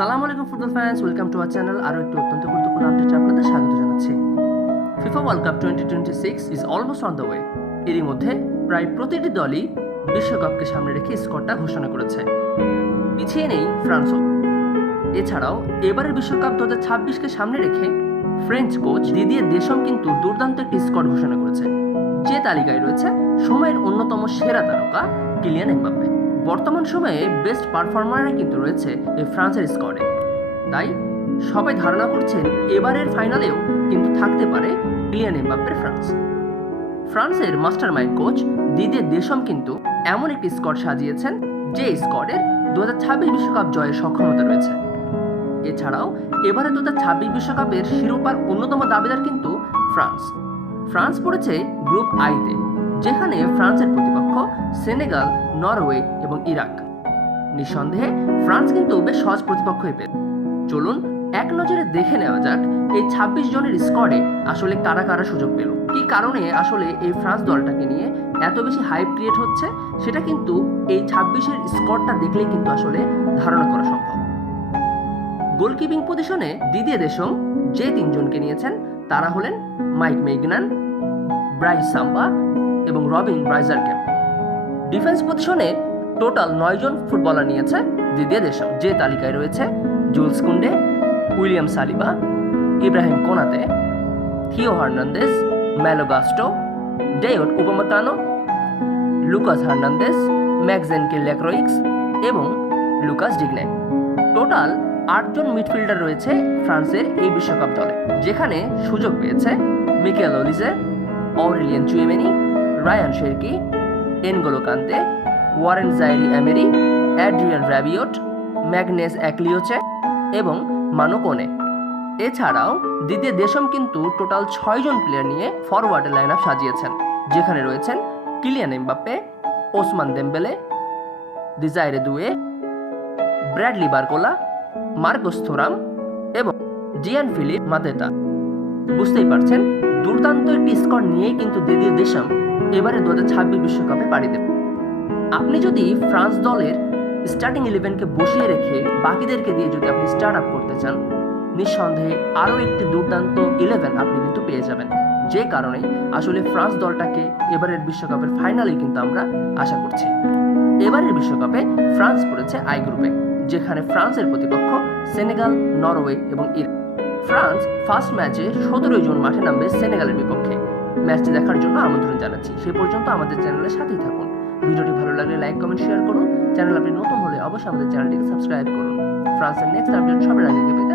আসসালামু আলাইকুম football fans, welcome to our channel. আরও একটি অত্যন্ত গুরুত্বপূর্ণ আপডেটে আপনাদের স্বাগত জানাচ্ছি। FIFA world cup 2026 is almost on the way. এরই মধ্যে প্রায় প্রতিটি দলই বিশ্বকাপকে সামনে রেখে স্কোরটা ঘোষণা করেছে। পিছিয়ে নেই ফ্রান্সও। এছাড়াও এবারের বিশ্বকাপ 2026কে সামনে রেখে ফ্রেঞ্চ কোচ দিদিয়ে দেশম কিন্তু দুর্দান্ত একটি স্কোর ঘোষণা করেছে, যে তালিকায় রয়েছে সময়ের অন্যতম সেরা তারকা কিলিয়ান এমবাপ্পে। বর্তমান সময়ে বেস্ট পারফর্মাররা কিন্তু রয়েছে এই ফ্রান্সের স্কোয়াডে। তাই সবাই ধারণা করছেন এবারের ফাইনালেও কিন্তু থাকতে পারে কিলিয়ান এমবাপ্পের ফ্রান্স। ফ্রান্সের মাস্টার মাইন্ড কোচ দিদিয়ে দেশম কিন্তু এমন একটি স্কোয়াড সাজিয়েছেন যে স্কোয়াডের 2026 বিশ্বকাপ জয়ের সক্ষমতা রয়েছে। এছাড়াও এবারে 2026 বিশ্বকাপের শিরোপার অন্যতম দাবিদার কিন্তু ফ্রান্স। ফ্রান্স পড়েছে গ্রুপ আইতে, যেখানে ফ্রান্সের প্রতিপক্ষ সেনেগাল, নরওয়ে এবং ইরাক। নিঃসন্দেহে ফ্রান্স কিন্তু বেশ সহজ প্রতিপক্ষই পেল। চলুন এক নজরে দেখে নেওয়া যাক এই 26 জনের স্কোয়াডে আসলে কারা কারা সুযোগ পেল, কি কারণে আসলে এই ফ্রান্স দলটাকে নিয়ে এত বেশি হাইপ ক্রিয়েট হচ্ছে, সেটা কিন্তু এই 26-এর স্কোয়াডটা দেখলেই কিন্তু আসলে ধারণা করা সম্ভব। গোলকিপিং পজিশনে দিদিয়ে দেশম যে তিনজনকে নিয়েছেন তারা হলেন মাইক মেইগনান, ব্রাইস সাম্বা এবং রবিন রাইজারকে। ডিফেন্স পজিশনে টোটাল 9 জন ফুটবলার নিয়েছে দিদিয়ে দেশম, যে তালিকায় রয়েছে Jules Koundé, William Saliba, Ibrahima Konaté, Theo Hernandez, Malo Gusto, Dayot Upamecano, Lucas Hernandez, Maxence Lacroix এবং লুকাস ডিগনে। টোটাল 8 জন মিডফিল্ডার রয়েছে ফ্রান্সের এই বিশ্বকাপ দলে, যেখানে সুযোগ পেয়েছে Michael Olise, Aurélien Tchouaméni, Rayan Cherki, N'Golo Kanté, Warren Zaïre Emery, Adrien Rabiot, Magnes Akliouche এবং মানো কোনে। এছাড়াও দিদিয়ে দেশম কিন্তু টোটাল 6 জন প্লেয়ার নিয়ে ফরওয়ার্ডের লাইন আপ সাজিয়েছেন, যেখানে রয়েছেন কিলিয়ান এমবাপ্পে, ওসমান দেম্বেলে, ডিজাইরে দুয়ে, ব্র্যাডলি বারকোলা, মার্কোস থোরাম এবং জিয়ান ফিলিপ মাতেতা। বুঝতেই পারছেন দুর্দান্ত একটি স্কোর নিয়েই কিন্তু দিদিয়ে দেশম এবারে 2026 বিশ্বকাপে পাড়ি দেবে। আপনি যদি ফ্রান্স দলের স্টার্টিং 11কে বসিয়ে রেখে বাকিদেরকে দিয়ে যদি আপনি স্টার্ট আপ করতে চান, নিঃসন্দেহে আরও একটি দুর্দান্ত 11 আপনি কিন্তু পেয়ে যাবেন, যে কারণে আসলে ফ্রান্স দলটাকে এবারের বিশ্বকাপের ফাইনালে কিন্তু আমরা আশা করছি। এবারের বিশ্বকাপে ফ্রান্স পড়েছে আই গ্রুপে, যেখানে ফ্রান্সের প্রতিপক্ষ সেনেগাল, নরওয়ে এবং ইরাক। ফ্রান্স ফার্স্ট ম্যাচে 17 জন মাঠে নামবে সেনেগালের বিপক্ষে। ম্যাচটি দেখার জন্য আমন্ত্রণ জানাচ্ছি। সে পর্যন্ত আমাদের চ্যানেলের সাথেই থাকুন। ভিডিওটি ভালো লাগলে লাইক, কমেন্ট, শেয়ার করুন। চ্যানেল আপনি নতুন হলে অবশ্যই আমাদের চ্যানেলটিকে সাবস্ক্রাইব করুন। ফ্রান্সের নেক্সট আপডেট সবার আগে পেতে